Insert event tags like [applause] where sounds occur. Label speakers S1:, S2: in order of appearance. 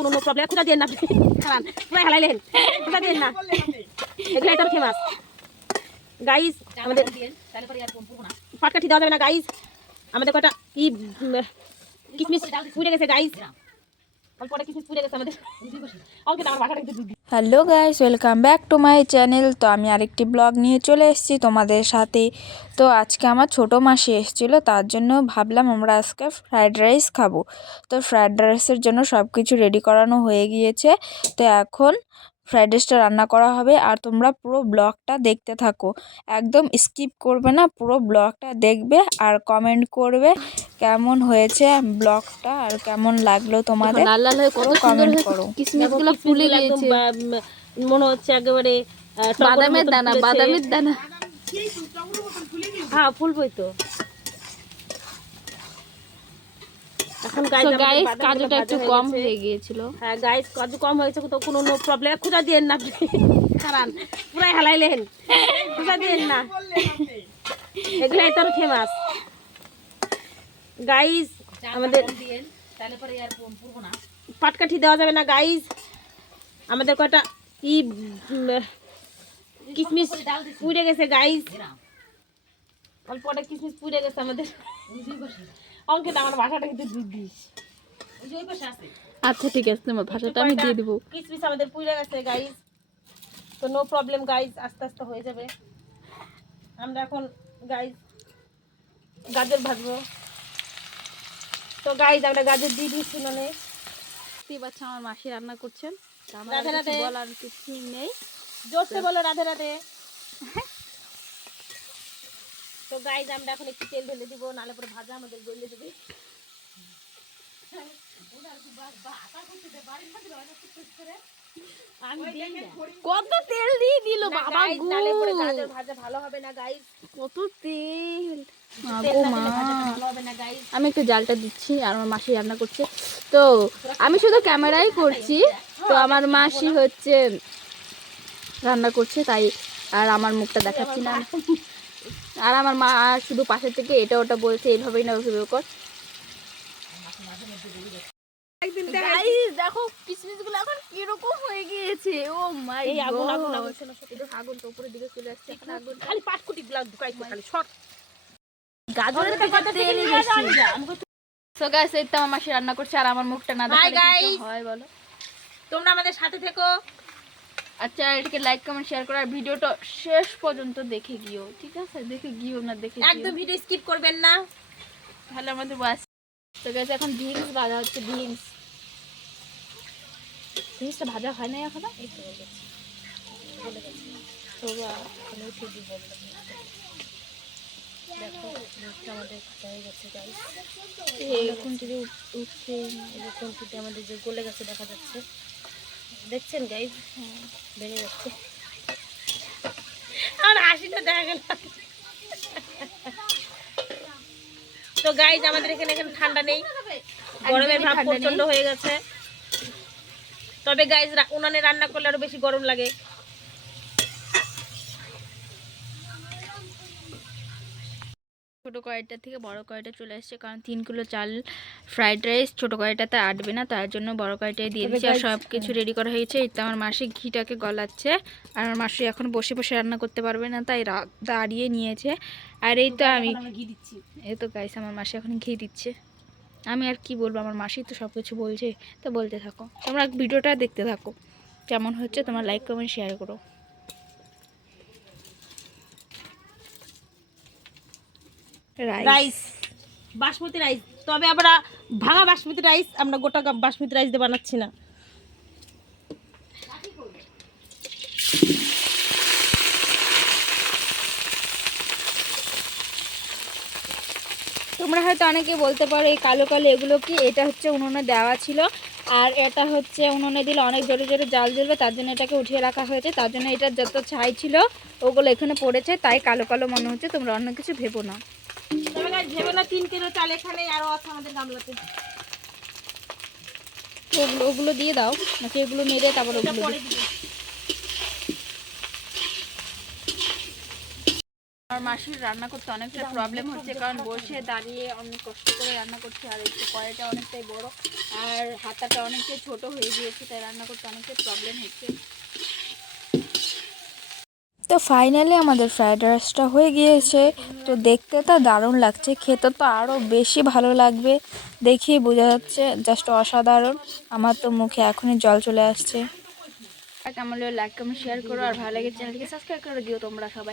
S1: কোনো no problem খুঁজা দিয়ে না। খারান পুরাই হালাইলেন। খুঁজা দিয়ে না। এগুলাই তোর ফেমাস গাইস আমাদের ফাটকাঠি দেওয়া যাবে না গাইস আমাদের কটা ই কিসমিস পুড়ে গেছে guys
S2: hello guys welcome back to my channel তো আমি আরেকটি ব্লগ নিয়ে চলে এসেছি তোমাদের সাথে। তো আজকে আমার ছোটো মাসি এসেছিল, তার জন্য ভাবলাম আমরা আজকে ফ্রায়েড রাইস খাব। তো ফ্রায়েড রাইসের জন্য সব কিছু রেডি করানো হয়ে গিয়েছে। তো এখন ফ্রায়েড রাইসটা রান্না করা হবে, আর তোমরা পুরো ব্লগটা দেখতে থাকো। একদম স্কিপ করবে না, পুরো ব্লগটা দেখবে আর কমেন্ট করবে। কেমন হয়েছে ব্লগটা আর কেমন লাগল তোমাদের?
S3: লাল লাল হয়ে কত সুন্দর
S2: করো।
S3: কিসমিস ফুলে গিয়েছে।
S1: মনে হচ্ছে একেবারে
S3: বাদামের দানা বাদামের দানা।
S1: হ্যাঁ ফুলবই তো। এখন গাইস
S3: কাজুটা একটু কম হয়ে গিয়েছিল।
S1: হ্যাঁ গাইস কাজু কম হয়েছে তো কোনো নো প্রবলেম খুঁজা দিয়ে না খারান পুরাই হালাইলেন। খুঁজা দিয়ে না। [laughs] এগুলাই তোর ফেমাস গাইস আমাদের পাটকাঠি দেওয়া যাবে না গাইস আমাদের কয়টা ই কিসমিস পুড়ে গেছে গাইস অল্প কটা কিসমিস পুড়ে গেছে আমাদের। অঙ্কিত আমার বাসাটা কিন্তু দুধ দিস।
S3: আচ্ছা ঠিক আছে তোমার ভাষাটা আমি দিয়ে দিব।
S1: কিসমিস আমাদের পুড়ে গেছে গাইস তো নো প্রবলেম গাইস আস্তে আস্তে হয়ে যাবে। আমরা এখন গাইস গাজর ভাজবো। তো গাইস আমরা গাজর দিয়ে দিচ্ছি মানে।
S3: দেখতেই পাচ্ছ আমার মাসি রান্না করছেন।
S1: রাধে রাধে।
S3: বলার কিছু নেই।
S1: জোরসে বলো রাধে রাধে। তো গাইস আমরা এখন একটু তেল ঢেলে দিব নালে পরে ভাজা আমাদের গলে দেবে আমি
S3: কত তেল দিয়ে দিল বাবা
S1: guys, নালে পরে গাজর ভাজা ভালো হবে না গাইস
S3: কত তেল। আমি একটু জালটা দিচ্ছি আর আমার মাসি রান্না করছে। তো আমি শুধু ক্যামেরাই করছি। তো আমার মাসি হচ্ছে রান্না করছে তাই আর আমার মুখটা দেখাচ্ছি না। আর আমার মা শুধু পাশে থেকে এটা ওটা বলছে এইভাবেই না ওইভাবে কর। দেখো এখন কীরকম হয়ে গিয়েছে। ও মাই
S1: আগুন আগুন আগুন
S3: আগুনটা উপরের দিকে চলে আসছে। আগুন।
S1: খালি পাটকুটি গুলা ঢুকাইছো খালি শর্ট
S3: গাজরের
S1: থেকে
S3: থেকে বেশি। সো গাইস এই তো আমার মাসি রান্না করছে আর আমার মুখটা না দেখালে হয় বলো।
S1: তোমরা আমাদের সাথে থেকো।
S3: আচ্ছা এটাকে লাইক কমেন্ট শেয়ার করো আর ভিডিওটা শেষ পর্যন্ত দেখে গিও ঠিক আছে? দেখে গিও না দেখে
S1: একদম ভিডিও স্কিপ করবেন না।
S3: তাহলে আমাদের বাস তো গেছে এখন বিনস ভাজা হচ্ছে বিনস বিনসটা ভাজা হয় নাই এখনও? তো বা, এই এখন যদি উঠ- উঠছে?
S1: কোনটিতে আমাদের যে গলে গেছে দেখা যাচ্ছে। দেখছেন গাইজ ভেঙে যাচ্ছে। আর হাসিটা দেখা গেল। তো গাইজ আমাদের এখানে এখন ঠান্ডা নেই। গরমের ভাব প্রচণ্ড হয়ে গেছে। তবে গাইজ উনানে রান্না করলে আরও বেশি গরম লাগে।
S3: ছোটো কড়াইটা থেকে বড় কড়াইটা চলে আসছে। কারণ তিন কিলো চাল ফ্রাইড রাইস ছোটো কড়াইটাতে আটবে না তার জন্য বড় কড়াইটাই দিয়ে দিচ্ছি আর সব কিছু রেডি করা হয়েছে। এই তো আমার মাসি ঘিটাকে গলাচ্ছে আর আমার মাসি এখন বসে বসে রান্না করতে পারবে না তাই দাঁড়িয়ে নিয়েছে। আর এই তো আমি
S1: ঘি দিচ্ছি।
S3: এই তো গাইস আমার মাসি এখন ঘি দিচ্ছে। আমি আর কি বলব আমার মাসি তো সব কিছু বলছে। তো বলতে থাকো। তোমরা ভিডিওটা দেখতে থাকো। কেমন হচ্ছে তোমার লাইক কমেন্ট শেয়ার করো। রাইস
S1: বাসমতি রাইস তবে আমরা ভাঙা বাসমতি রাইস আমরা গোটা বাসমতি রাইস দিয়ে বানাচ্ছি না।
S3: তোমরা হয়তো অনেকে বলতে পারো এই কালো কালো এগুলো কি? এটা হচ্ছে উনুনে দেওয়া ছিল। আর এটা হচ্ছে উনুনে দিলে অনেক জোরে জোরে জাল জ্বলবে তার জন্য এটাকে উঠিয়ে রাখা হয়েছে। তার জন্য এটা যত ছাই ছিল ওগুলো এখানে পড়েছে তাই কালো কালো মনে হচ্ছে তোমরা অন্য কিছু ভেবো না।
S1: Guys, ভেবে না তিন কিলো চাল এখানে আরও আছে আমাদের গামলাতে।
S3: ওগুলো ওগুলো দিয়ে দাও নাকি এগুলো মেরে তারপর ওগুলো। আমার মাসির রান্না করতে অনেকটা প্রবলেম হচ্ছে কারণ বসে দাঁড়িয়ে অনেক কষ্ট করে রান্না করছে আর একটু কড়াইটা অনেকটাই বড় আর হাতাটা অনেকটাই ছোট হয়ে গিয়েছে তাই রান্না করতে অনেকটাই প্রবলেম হচ্ছে।
S2: তো ফাইনালি আমাদের ফ্রায়েড রাইসটা হয়ে গিয়েছে। তো দেখতে তো দারুণ লাগছে, খেতে তো আরও বেশি ভালো লাগবে দেখি বোঝা যাচ্ছে জাস্ট অসাধারণ। আমার তো মুখে এখনই জল চলে আসছে।
S3: লাইক কমেন্ট শেয়ার করো আর ভালো লাগে চ্যানেলকে সাবস্ক্রাইব করে দিও তোমরা সবাই।